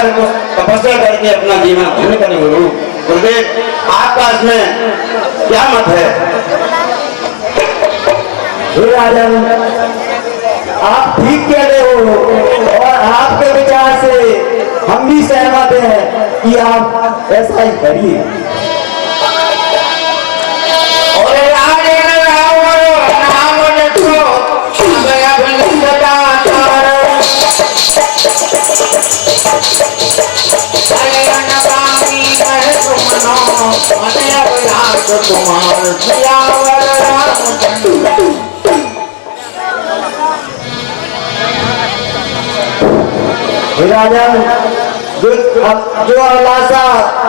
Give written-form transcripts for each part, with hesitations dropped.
जाकर तपस्या करके अपना जीवन धन्य करें। गुरुदेव आपका इसमें क्या मत है? राजन आप ठीक कह रहे हो और आपके विचार से हम भी सहमत हैं कि आप ऐसा ही करिए। राजन जो अभिलाषा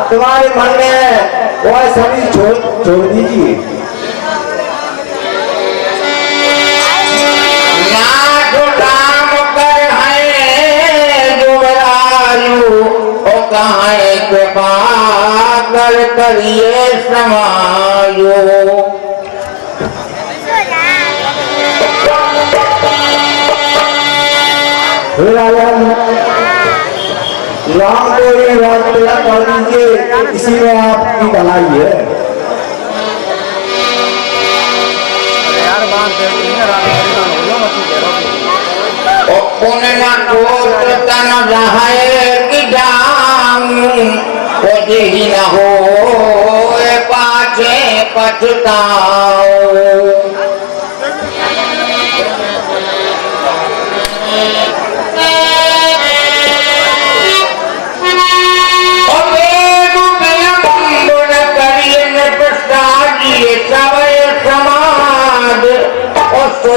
तुम्हारे मन में है वह सभी छोड़ दीजिए। करिए समायो राम को ये बात तिलक कर दीजिए, इसी में आपकी भलाई है। पुण्य गोत्र तन रहे कि ही न हो पाछे पछताओ।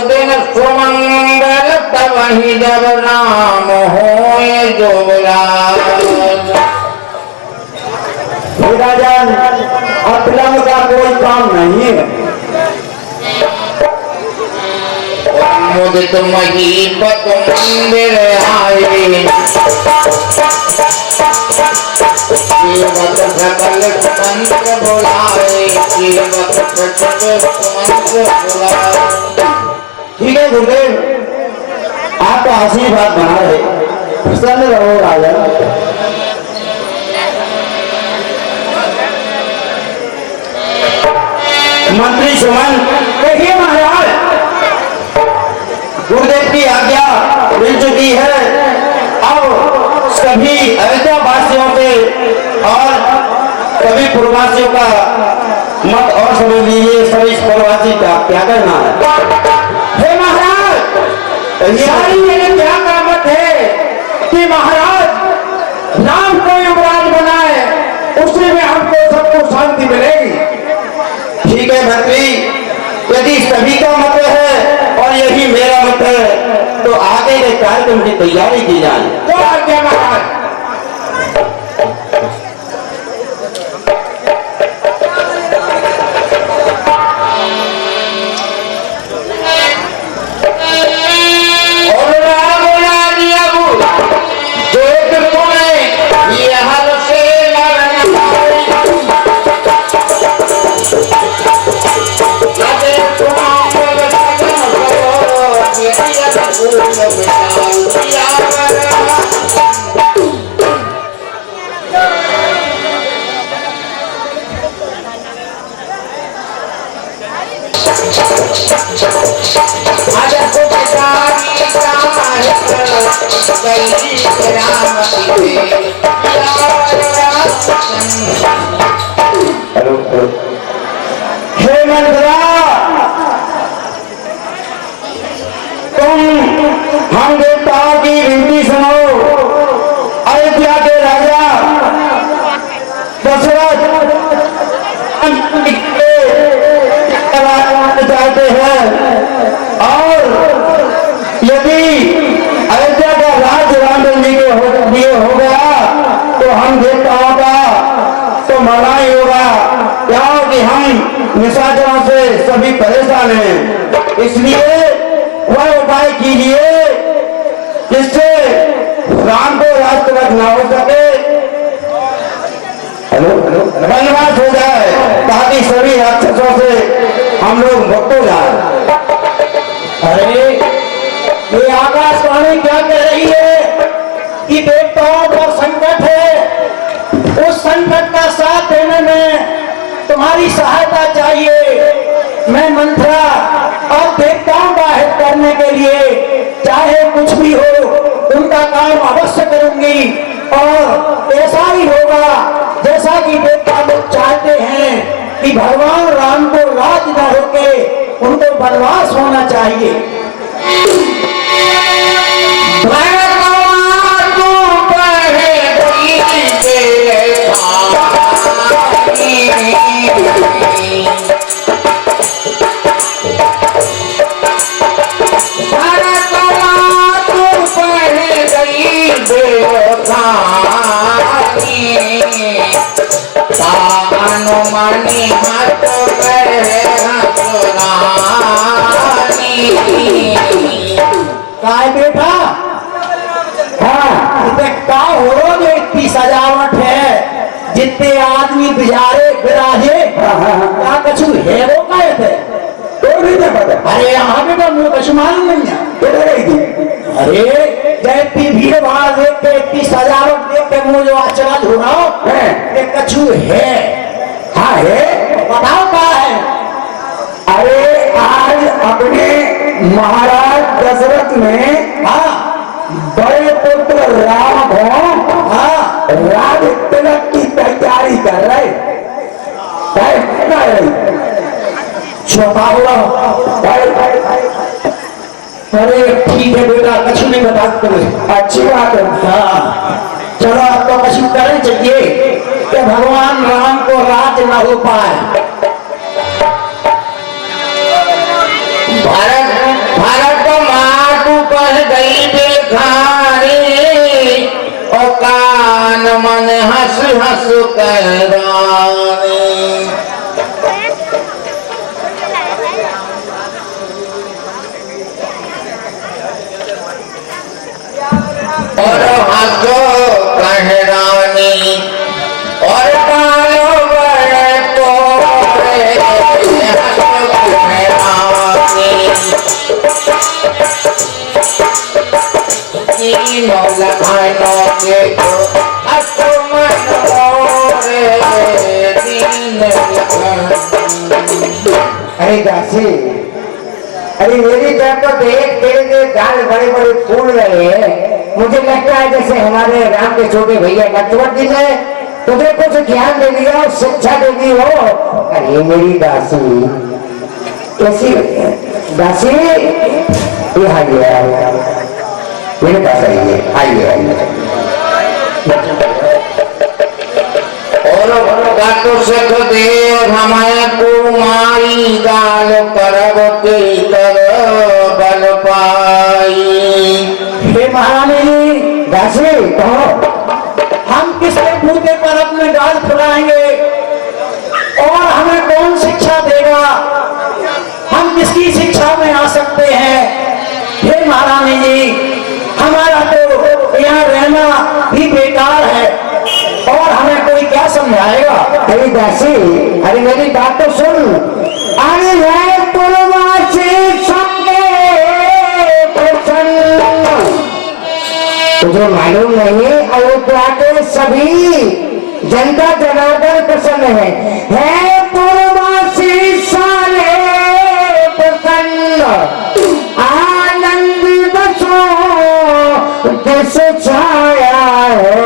दिन सुमंगल तब ही जब नाम होए जोगराज। राजन अविलंब का कोई काम नहीं है। मुदित महीपत मंदिर आए सेवक सकल मंत्र बुलाए सेवक मंत्र बुलाए। ठीक है गुरुदेव आपका आशीर्वाद बना रहे, प्रसन्न रहो राजन। मंत्री सुमन कहिए महाराज। गुरुदेव की आज्ञा मिल चुकी है, अब सभी अयोध्या वासियों से और सभी पूर्ववासियों का मत और समझ लीजिए। सभी पूर्ववासी का क्या करना है? हे महाराज सारी मेरे क्या का मत है कि महाराज राम को युवराज बनाए, उसी में हमको सबको शांति मिलेगी। ठीक है मंत्री, यदि सभी का मत है और यही मेरा मत है तो आगे के कार्यक्रम की तैयारी की जाए। तो आज्ञा महाराज। हे मंत्रा तुम हम देवताओं की विनती सुनो। अयोध्या के राजा दशरथ चाहते हैं और यदि अयोध्या का राज्य रामचंद्र जी के लिए हो गया तो हम देवताओं का तो मना ही होगा, क्योंकि हम निशाचरों से सभी परेशान हैं। इसलिए वह उपाय कीजिए जिससे राम को राष्ट्रवत न हो सके, वनवास हो जाए, ताकि सभी राक्षसों से हम लोग मुक्त हो जाए। अरे ये आकाशवाणी क्या कह रही है कि देवता विपद और संकट है, उस संकट का साथ देने में तुम्हारी सहायता चाहिए। मैं मंत्रा और देवताओं का हित करने के लिए चाहे कुछ भी हो उनका काम अवश्य करूंगी, और ऐसा ही होगा जैसा कि देवता लोग चाहते हैं कि भगवान राम को लाज न होके उनको वनवास होना चाहिए। मणि हाथ काय बेटा, हाँ का हो जो इतनी सजावट है, जितने आदमी बिजारे बिराजे क्या कछु है वो काय थे तो नहीं था पता। अरे यहाँ पे तो मुझे कछु मालूम नहीं है किधर गई थी। अरे इतनी भीड़ भाड़ देख के इतनी सजावट देख के मुझे जो आचरा धुनाओ है कछु है। हाँ है, बताओ क्या है। अरे आज अपने महाराज दशरथ में बड़े पुत्र राम को राज तिलक की तैयारी कर रहे। अरे ठीक है बेटा, कछु नहीं बता तुम्हें। अच्छी बात है। हाँ चलो अब तो कछु करना चाहिए कि भगवान राम को राज न हो पाए। भारत को माटू पर गई दिलखानी, और कान मन हंस हंस कहरानी। और हंसो कहरानी, और कालो बड़े तोरे हंसो कहरानी। तीनों लखानों के तो हंसो मन मोरे, तीन लखान। अरे दासी, अरे मेरी तरफ तो देख तेरे गाल बड़े बड़े फूल रहे हैं। मुझे लगता है जैसे हमारे राम के छोटे भैया लक्ष्मण जी ने तुझे कुछ ज्ञान दे दिया और शिक्षा दे दी हो। अरे मेरी दासी कैसी दासी, ये आइए मेरे पास आइए, आइए आइए। और तो सख देव हमारे कुमारी गाल करब के कर बल पाई। हे महारानी दासी कहो, हम किसके बूते पर अपने गाल फुलाएंगे और हमें कौन शिक्षा देगा? हम किसकी शिक्षा में आ सकते हैं? हे महारानी जी, हमारा तो यहाँ रहना भी बेकार है और हमें कोई क्या समझाएगा? अरे दासी, अरे मेरी बात तो सुन। अरे है तुझे मालूम नहीं, अयोध्या के सभी जनता जनार्दन प्रसन्न है पूर्वासी साले प्रसन्न। आनंद बसो किस छाया है,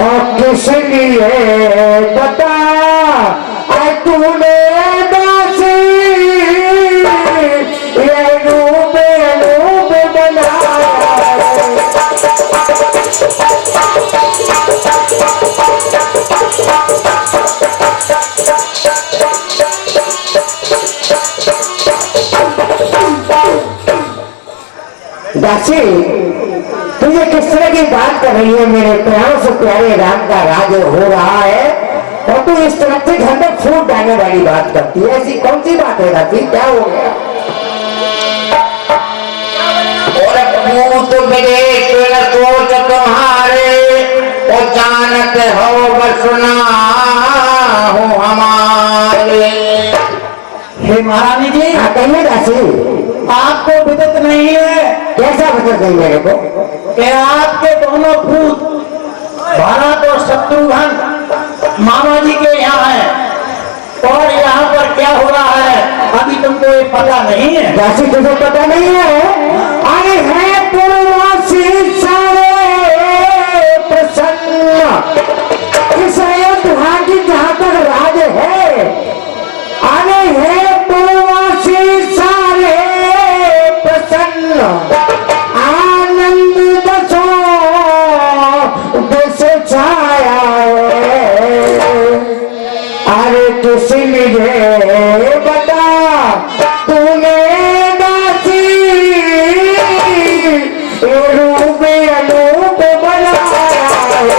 और किस लिए बता तूने दासी ये रूप बनाया। दासी, तुझे किस तरह की बात कर रही है? मेरे प्यारों से प्यारे राम का राज हो रहा है और तू इस तरह से घर में फूट डालने वाली बात करती है। ऐसी कौन सी बात है दासी, क्या हो गया? और पूत विदेश सोच तुम्हारे, और जानत हो बसना हो हमारे। हे महारानी जी, हाँ कहिए दासी। आपको विदित नहीं है? कैसा बता नहीं मेरे को? कि आपके दोनों पूत भरत और शत्रुघ्न मामा जी के यहाँ है और यहाँ पर क्या हो रहा है अभी तुमको ये पता नहीं है। दासी तुझे पता नहीं है? अरे है पूर्वासी सारे प्रसन्न इस अयोध्या की जहाँ तक राज है। अरे है पूर्वासी सारे प्रसन्न आनंद दसो देश छाया है। अरे किसी लिए बता तूने दासी रूप अनूप बनाया है।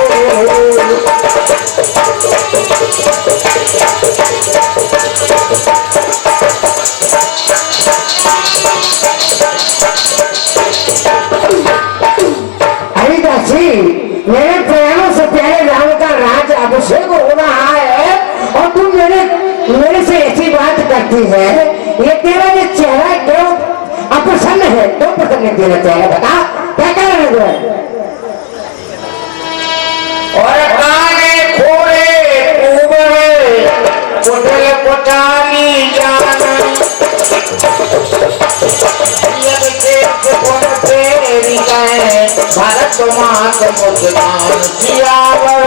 अरे दासी मेरे प्रेम से प्यारे राम का राज अभिषेक हो रहा है और तू मेरे से ऐसी बात करती है। ये तेरा ये चेहरा क्यों अप्रसन्न है? क्यों प्रसन्न है तेरा चेहरा? बता क्या कारण है? और काने खोरे उबरे कोठल कोठाली जाना ये देख कोन तेरी कहे भारत मात मुस्कान सियावर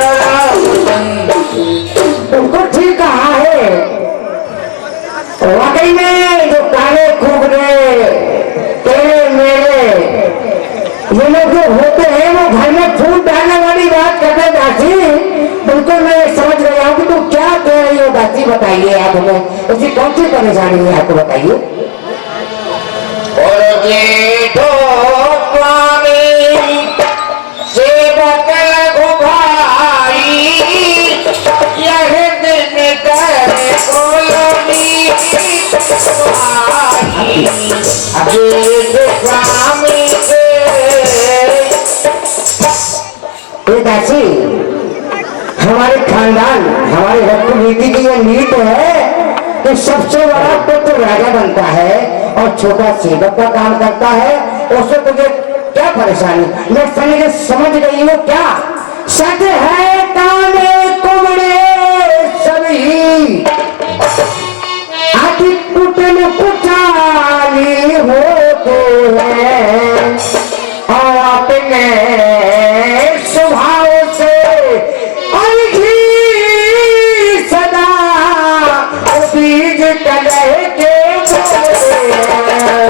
तुमको ठीक कहा है। वाकई में जो काले खूबरे तेरे मेरे ये लोग जो होते हैं वो घर में फूट डालने वाली बात करते हैं। दासी बिल्कुल मैं समझ गया हूँ कि तुम क्या कह रही हो। दासी बताइए आप हमें ऐसी कौन सी परेशानी है आपको बताइए। और जेठो स्वामी सेवक घुभाई यह दिन करे कोलोनी जेठ स्वामी के ये दासी हमारे खानदान हमारे रक्त नीति की ये नीति है कि सबसे बड़ा पुत्र राजा बनता है और छोटा सेवक का काम करता है। उससे तुझे क्या परेशानी? मैं समझ गई हूँ क्या सच है? काले कुमड़े सभी अति कुटल कुचाली होते हैं और अपने स्वभाव से अनघी सदा बीज कलह के बोले हैं।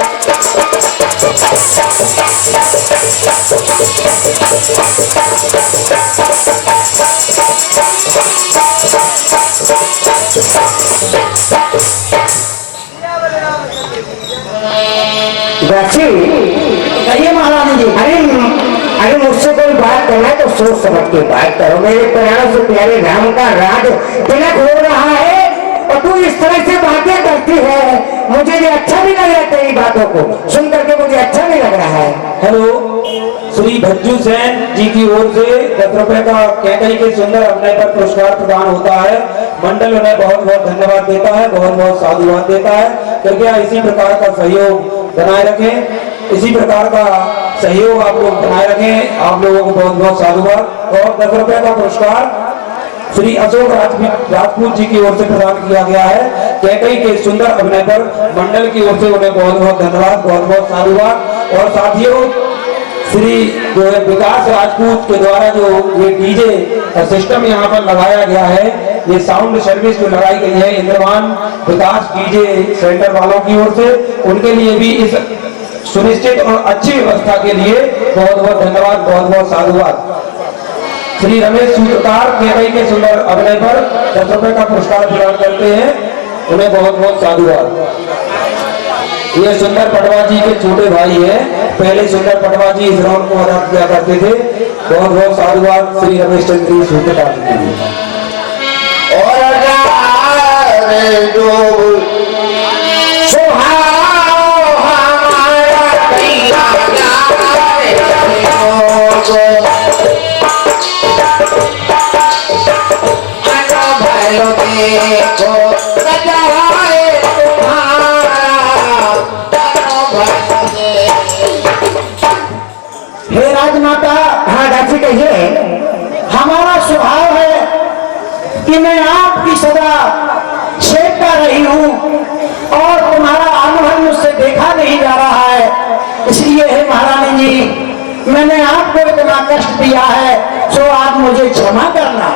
दासी कहिए महारानी जी। अरे मुझसे कोई बात करना है तो सोच समझ के बात करो। मेरे प्राणों से प्यारे राम का राज तिलक हो रहा है और तू इस तरह से बातें करती है। मुझे ये अच्छा नहीं लग रहा तेरी बातों को सुन करके, मुझे अच्छा नहीं लग रहा है। हेलो, श्री भज्जू सेन जी की ओर से 10 रुपए का कैकई के सुंदर अभिनय पर पुरस्कार प्रदान होता है। मंडल उन्हें बहुत बहुत धन्यवाद देता है, बहुत बहुत साधुवाद देता है। कृपया इसी प्रकार का सहयोग बनाए रखें, इसी प्रकार का सहयोग आप लोग बनाए रखें। आप लोगों को बहुत बहुत साधुवाद। और 10 रुपए का पुरस्कार श्री अशोक राजपूत जी की ओर से प्रदान किया गया है। कैकई के सुंदर अभिनय पर मंडल की ओर से उन्हें बहुत बहुत धन्यवाद, बहुत बहुत साधुवाद। और साथियों, श्री जो है विकास राजपूत के द्वारा जो ये डीजे सिस्टम यहाँ पर लगाया गया है, ये साउंड सर्विस जो लगाई गई है इंद्रमान विकास डीजे सेंटर वालों की ओर से, उनके लिए भी इस सुनिश्चित और अच्छी व्यवस्था के लिए बहुत बहुत धन्यवाद, बहुत बहुत साधुवाद। श्री रमेश सूत्रकार कैकई के सुंदर अभिनय पर 10 रुपए का पुरस्कार प्रदान करते हैं, उन्हें बहुत बहुत साधुवाद। ये सुंदर पटवा जी के छोटे भाई हैं, पहले सुंदर पटवा जी इस राउंड को अदा किया करते थे। बहुत बहुत साधुवाद श्री रमेश चंद्र जी सूत्रकार जी के लिए। और जो सुहाओ हमारा कैया देखो सजाए तुम्हारा हे राजमाता कहिए। हमारा स्वभाव है कि मैं आपकी सदा सेवता रही हूँ और तुम्हारा अनुभव मुझसे देखा नहीं जा रहा है, इसलिए है महारानी जी मैंने आपको इतना कष्ट दिया है, सो आप मुझे क्षमा करना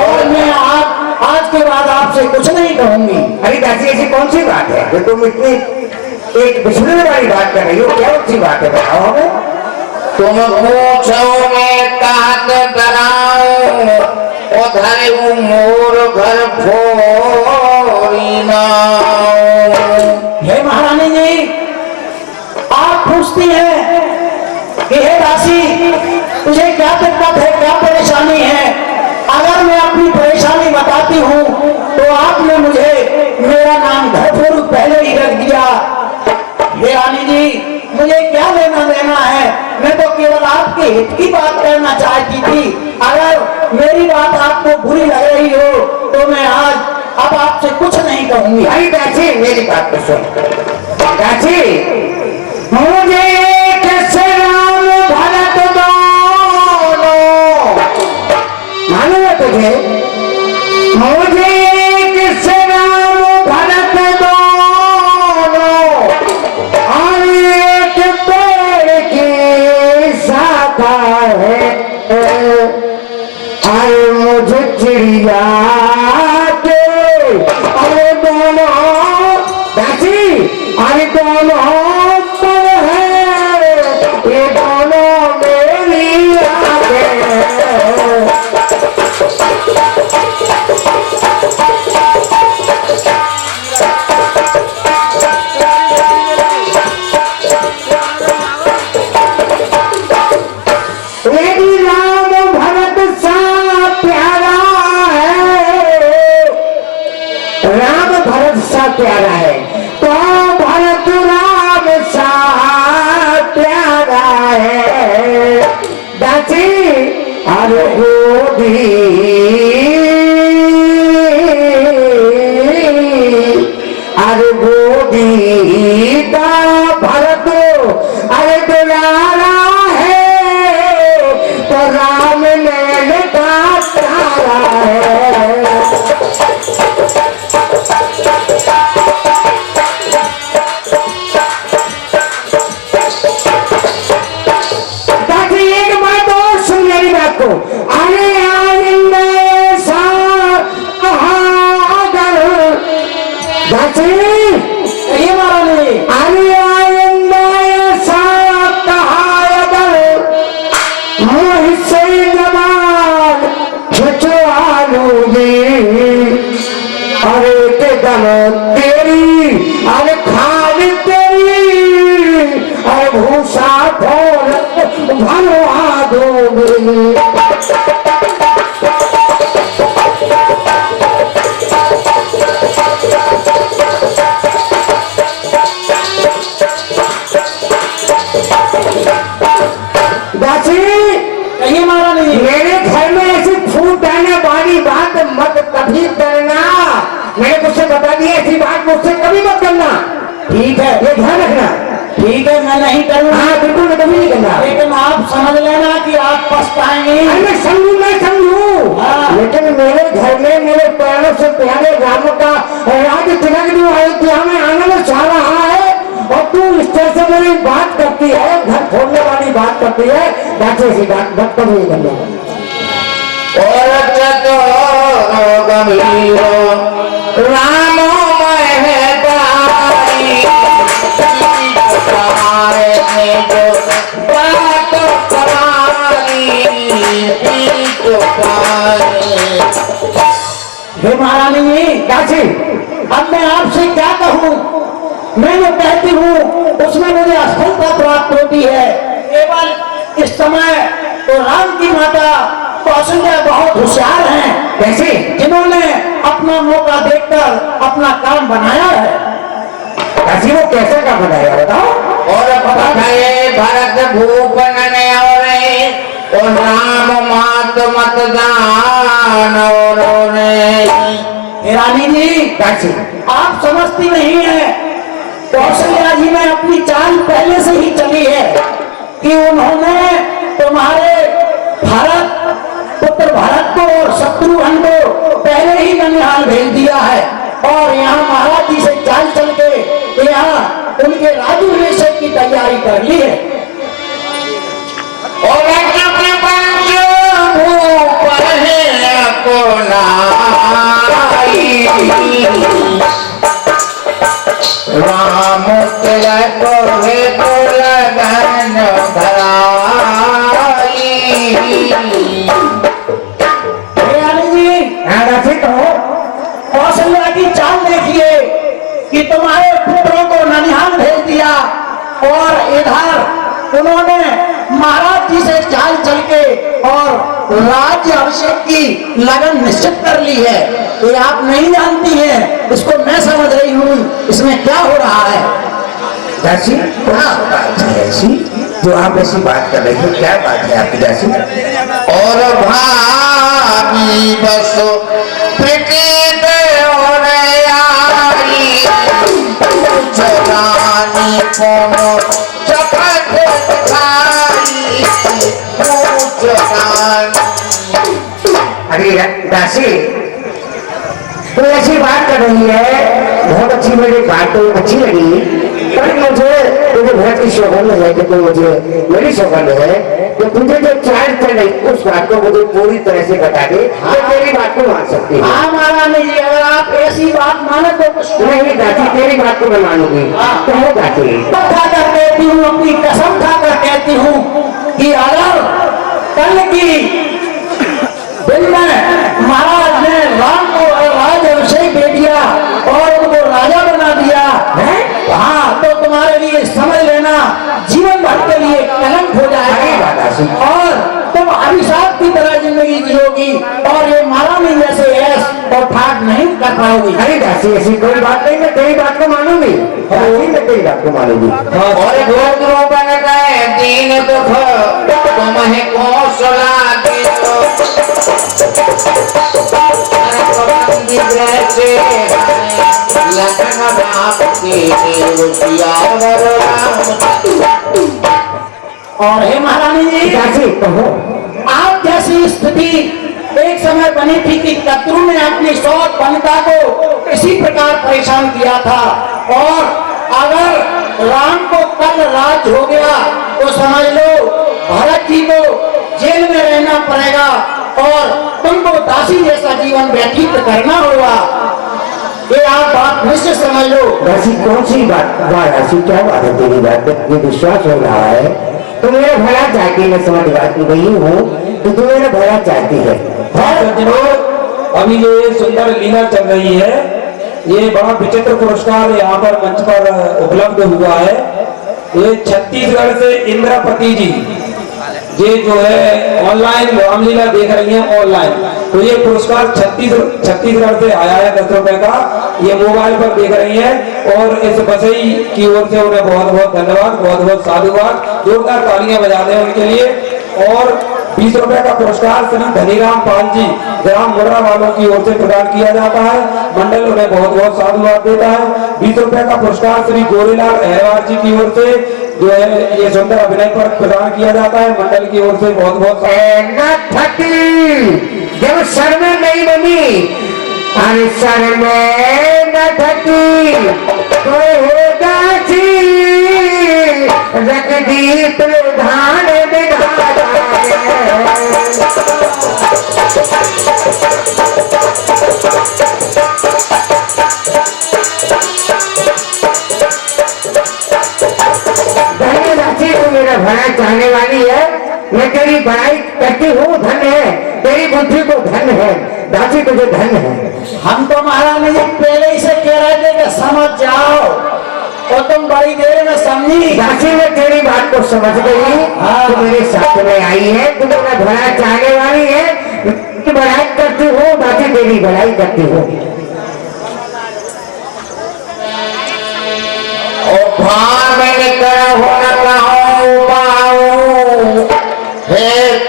और मैं आज के बाद आपसे कुछ नहीं कहूंगी। अरे दासी ऐसी कौन सी बात है जो तुम इतनी एक बिछड़ने वाली बात कर रही हो? क्या सी बात है बताओ हमें। तुम पूछो मैं कात कराऊं उधर मोर घर फोरी ना। हे महारानी जी आप पूछती हैं कि हे दासी तुझे क्या दिक्कत है, क्या परेशानी है? अगर मैं अपनी परेशानी बताती हूँ तो आपने मुझे मेरा नाम घरफोरू पहले ही रख दिया। हे रानी जी मुझे क्या लेना देना है, मैं तो केवल आपके हित की बात करना चाहती थी। अगर मेरी बात आपको बुरी लग रही हो तो मैं आज अब आपसे कुछ नहीं कहूंगी। अरे दासी मेरी बात तो सुन। दासी मुझे कैसे राम भरत दोनों मालूम है तुझे? मुझे कैसे राम भरत दोनों और एक पेड़ की शाखा है और मुझे चिड़िया के अरे दोनों दासी अरे दोनों पर है ये दोनों मेरी आंखें। मेरी राम भरत सा प्यारा है, राम भरत सा प्यारा है तो भरत राम सा प्यारा है। दासी अरे गोदी अरे गोदी का भरत अरे दुलारा है तो राम नैन का तारा है। ताकि एक बात और सुन मेरी बात को। अरे आनंद सा अगर दासी ये महारानी अरे आनंद सा अगर मुँह से जबान खिंचवा लूंगी अरे के दम तेरी अरे खाद तेरी अरे भूसा फोन भरवा दूंगी। दासी कहिए महारानी जी। मेरे घर में ऐसी फूट आने वाली बात मत कभी करना। मैंने तुझसे बता दिया ऐसी बात मुझसे कभी मत करना। ठीक है ये ध्यान रखना। ठीक है मैं नहीं करूँगा, हाँ बिल्कुल मैं कभी नहीं करना। लेकिन आप समझ लेना कि आप पछताएंगे। अरे मैं समझू हाँ। लेकिन मेरे घर में मेरे पैरों से प्यारे राम का राज तिलक जो अयोध्या में आनंद छा रहा है और तू इस तरह से मेरी बात करती है, घर छोड़ने वाली बात करती है। दासी ऐसी बात कभी नहीं करना। और चतुर गंभीर राम महतारी तुम्हारे ने जो बात करारी तो पाए। हे महारानी जी दासी अब मैं आपसे क्या कहूँ, मैं जो कहती हूँ उसमें मुझे असफलता प्राप्त होती है। केवल इस समय तो राम की माता कौशल्या बहुत होशियार हैं, कैसे? जिन्होंने अपना मौका देखकर अपना काम बनाया है। दासी वो कैसे का बनाया बताओ? और पठाए भरत भूपन ने और राम मात मतदान और रानी जी दासी आप समझती नहीं है, कौशल्या जी ने अपनी चाल पहले से ही चली है कि उन्होंने तुम्हारे शत्रुघ्न को पहले ही ननिहाल भेज दिया है और यहाँ महाराज जी से चाल चल के यहाँ उनके राज्याभिषेक की तैयारी कर ली है। और राम तिलक लगन धराई। कौशल्या की चाल देखिए कि तुम्हारे पुत्रों को ननिहाल भेज दिया और इधर उन्होंने महाराज जी से चाल चल के और राज्य अभिषेक की लगन निश्चित कर ली है। ये आप नहीं जानती हैं, इसको मैं समझ रही हूँ, इसमें क्या हो रहा है। दासी ऐसी जो आप ऐसी बात कर रही हो, क्या बात है आपकी दासी? और भाभी बसो प्रकृत और आई रानी कोनो चपत खाई अरे दासी तो ऐसी बात कर रही है, बहुत अच्छी मेरी बात तो अच्छी लगी, पर मुझे बहुत ही शौकन है कि तुम मुझे मेरी शौकन है कि तुझे जो चाल चल रही उस बात को मुझे पूरी तरह से बता दे। मैं तेरी बात को मान सकती हूँ। हाँ महारानी जी, अगर आप ऐसी बात माने तो कुछ नहीं दासी, तेरी बात को मैं मानूंगी। कहो दासी। खा कर कहती हूँ, अपनी कसम खा कर कहती हूँ कि अगर कल की दिन में महाराज ने राम को राज अभिषेक दे दिया और उनको राजा बना दिया है, हाँ, तो तुम्हारे लिए समझ लेना जीवन भर के लिए कलंक हो जाएगा और तुम अभिशाप की तरह जिंदगी जियोगी और ये महारानी जैसे ऐश और ठाट नहीं कर पाओगी। अरे दासी ऐसी कोई बात नहीं, मैं तेरी बात को मानूंगी। मैं तेरी बात को मानूंगी। और गोत्रों बन गए दीन दुख तुम्हें कौशला और हे महारानी जी, दासी कहो। आप जैसी स्थिति एक समय बनी थी कि शत्रु ने अपनी सौत वनिता को इसी प्रकार परेशान किया था और अगर राम को कल राज हो गया तो समझ लो भरत जी को जेल में रहना पड़ेगा और तुमको दासी जैसा जीवन व्यतीत करना होगा। ये आप बात निश्चित समझ लो। दासी कौन सी बात? दासी क्या बात है तेरी बात पे? ये विश्वास हो रहा है तो मेरा भला चाहती है। मैं समझ बात गई हूँ तो तू मेरा भला चाहती है। अभी ये सुंदर लीला चल रही है, ये बड़ा विचित्र पुरस्कार यहाँ पर मंच पर उपलब्ध हुआ है। ये छत्तीसगढ़ से इंद्रपति जी, ये जो है ऑनलाइन रामलीला देख रही हैं ऑनलाइन, तो ये पुरस्कार छत्तीसगढ़ से आया है 10 रुपए का, ये मोबाइल पर देख रही हैं और इस बसई की ओर से उन्हें बहुत बहुत धन्यवाद, बहुत बहुत साधुवाद, जोरदार तालियां बजा दें उनके लिए। और 20 रुपए का पुरस्कार श्री धनीराम पाल जी ग्राम मुर्रा वालों की ओर से प्रदान किया जाता है, मंडल उन्हें बहुत बहुत साधुवाद देता है। 20 रुपए का पुरस्कार श्री गोरीलाल अहरवार जी की ओर से जो है ये सुंदर अभिनय पर प्रदान किया जाता है, मंडल की ओर से बहुत बहुत जब सर में नहीं बनी, अरे सर में न थकी तो होगा रख दी प्रधान मेरा भला चाहने वाली है, मैं तेरी बड़ाई करती हूँ, धन है तेरी बुद्धि को, धन है दासी तुझे धन है। हम तो महारानी जी पहले ही से कह रहे थे कि समझ जाओ और तुम बड़ी देर में समझी। दासी ने तेरी बात को समझ गई, तो मेरे साथ में आई है, तू मेरा भला चाहने वाली है, तू बड़ाई करती हूँ दासी, तेरी बड़ाई करती हूँ।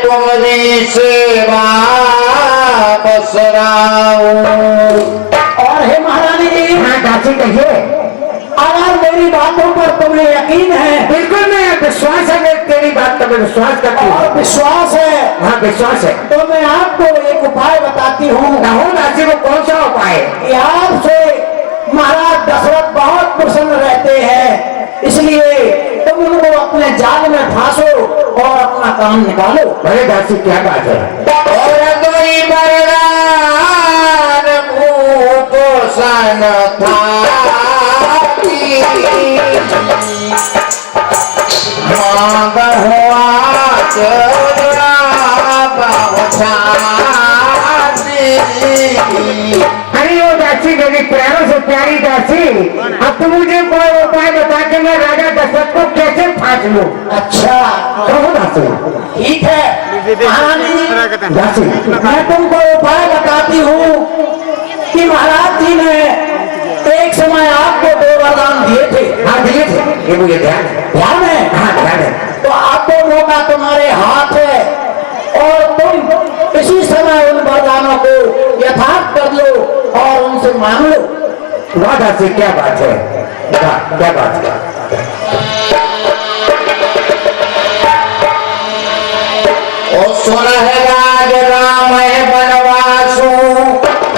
तुम्हारी सेवा बसराऊं। और हे महारानी जी, हाँ दासी कहिए। अगर मेरी बातों पर तुम्हें यकीन है? बिल्कुल मैं विश्वास है, मैं तेरी बात पर विश्वास करती हूँ। और विश्वास है हाँ विश्वास है। तो मैं आपको एक उपाय बताती हूँ। कहो दासी को कौन सा उपाय है? कि आपसे महाराज दशरथ बहुत प्रसन्न रहते हैं, इसलिए तुम उनको अपने जाल में फांसो और अपना काम निकालो। भले दासी क्या बात है? और कोई बरदान भूप सन थाती मांग हुआ चोरा बहुछाती। अरे वो दासी मेरी प्यारों से प्यारी दासी, अब तुम मुझे कोई उपाय बता के मैं राजा दशरथ को कैसे फांस लूं? अच्छा कहो दासी। ठीक है महारानी, दासी मैं तुमको उपाय बताती हूँ कि महाराज जी ने एक समय आपको 2 वरदान दिए थे। हाँ दिए थे, ये मुझे ध्यान है। ध्यान है? हाँ ध्यान है। तो आपको मौका तुम्हारे हाथ है और तुम इसी समय उन वरदानों को यथार्थ कर लो और उनसे मांग लो। वाह दासी क्या बात है, वाह क्या बात है। ओ सुन है राज राम है बनवासु,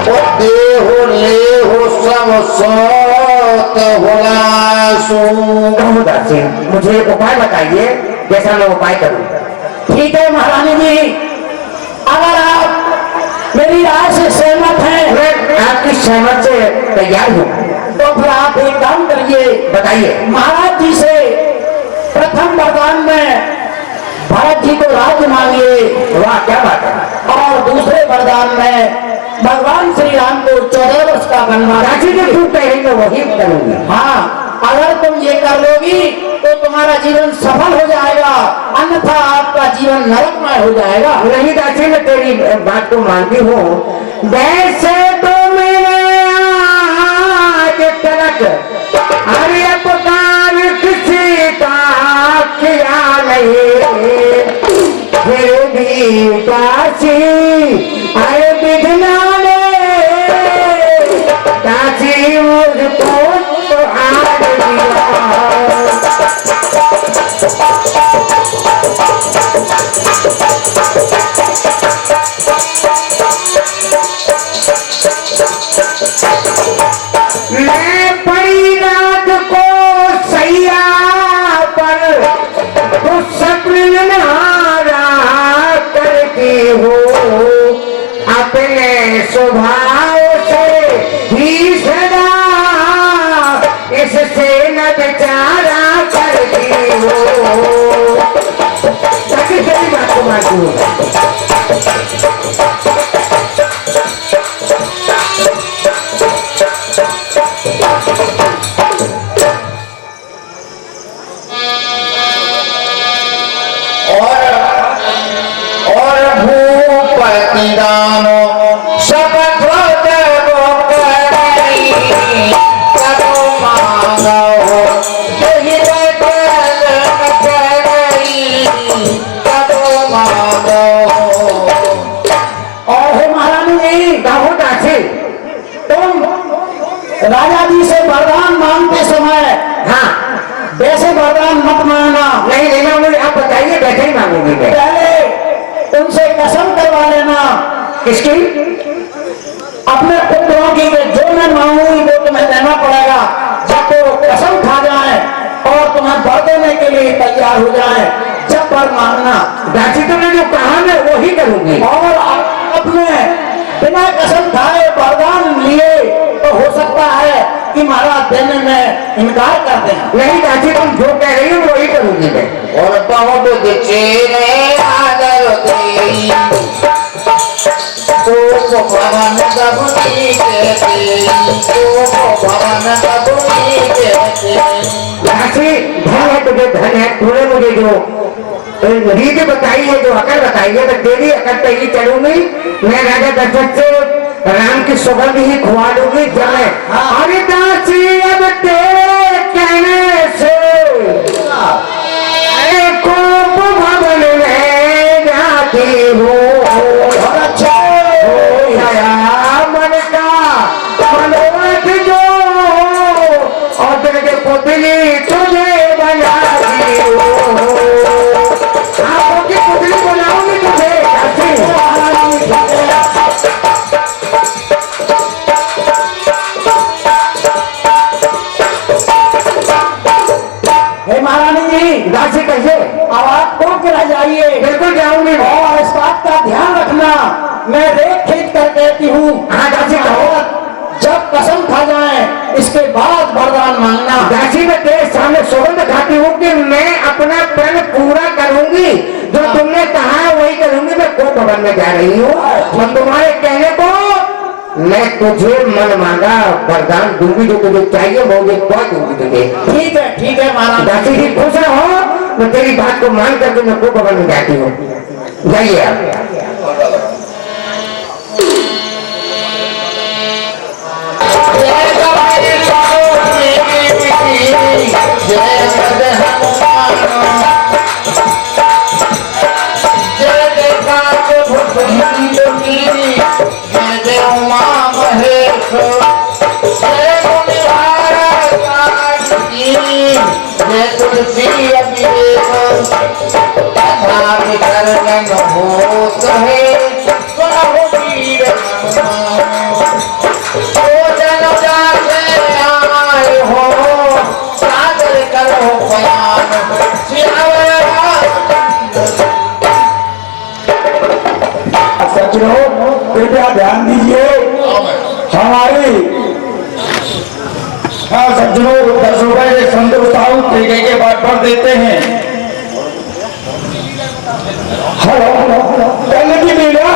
ओ देहु लेहु सब सोत हुलासु। कहो दासी मुझे उपाय बताइए, जैसा मैं उपाय करूं। ठीक है महारानी जी, अगर आप मेरी राय से सहमत हैं मैं आपकी सहमत से तैयार हूँ। तो फिर आप एक काम करिए, बताइए। महाराज जी से प्रथम वरदान में भरत जी को राज्य मांगिए वाह क्या बात है। और दूसरे वरदान में भगवान श्री राम को 14 वर्ष का वनवास। दासी जो तू कहेंगे वही करूंगी। हाँ, अगर तुम ये कर लोगी तो तुम्हारा जीवन सफल हो जाएगा, अन्यथा आपका जीवन नरकमय हो जाएगा। नहीं दासी मैं तेरी बात को मानती हूँ। वैसे तो मैंने आज तक अरे अपकार किसी का किया नहीं, फिर भी दासी अरे विघ्ना ने दासी मुझको तो हार दिया। मैं पड़ी रात को सैया पर तो सपन हारा करती हो, अपने स्वभाव से ही सदा इससे न बेचारा करती हो। ताकि तेरी बात को मानती हूँ। और भूपति दानो शपथ देवो करई, तबो मांगो यही बदल करई, तबो मांगो। और हे महारानी जी, कहो दासी। तुम राजा जी से वरदान मांगते समय हाँ वैसे वरदान मत मांगना, नहीं नहीं मांगूंगी, आप बताइए कैसे ही मांगूंगी मैं। पहले उनसे कसम करवा लेना। किसकी? अपने पुत्रों की कि जो मैं मांगूंगी वो तुम्हें देना पड़ेगा। जब वो कसम खा जाए और तुम्हें वर देने के लिए तैयार हो जाए, जब वर मांगना। दासी तुमने जो कहा मैं वही करूंगी। और अपने बिना कसम खाए वरदान लिए तो हो सकता है कि महाराज देने में इनकार कर दें। नहीं दासी तुम जो कह रही हो वही करूंगी मैं। और बहुत चेरे आदर देई, तो भवन कबूली देते, तो भवन कबूली देते। दासी धन है तुझे, धन है तूने मुझे जो रीत बताई है, जो अकल बताई है, तो तेरी अकल पे ही चलूंगी मैं। राजा दशरथ से राम की सौगंध ही खुआ दूंगी। जय अरे दासी अब तेरे कहने से अरे कोप भवन में जाती हूँ। अच्छा हो गया मन का मनोरथ जो, और तेरे पुतली तुझे बनाती हूँ। आपकी पुतली बनाऊंगी तुझे। आऊंगी। और इस बात का ध्यान रखना, मैं रेख खींच कर कहती हूँ, हाँ दासी कहो। जब कसम खा जाए इसके बाद वरदान मांगना। दासी मैं तेरे सामने सौगंध खाती हूँ कि मैं अपना प्रण पूरा करूंगी, जो तुमने कहा वही करूंगी। मैं कोर्ट भवन में जा रही हूँ और तुम्हारे कहने को मैं तुझे मन मांगा वरदान दूंगी, जो तुझे चाहिए वो मुझे बहुत दूंगी तुझे। ठीक है महाराज। दासी जी खुश रहो, मैं तेरी बात को मान करके मैं कोर्ट भवन में जाती हूँ। जाइए आप। सज्जनों कृपया ध्यान दीजिए हमारी। हाँ सज्जनों, 10 रुपए के संतोष साहू ठेके के बाद पर देते हैं। हेलो, कल की लीला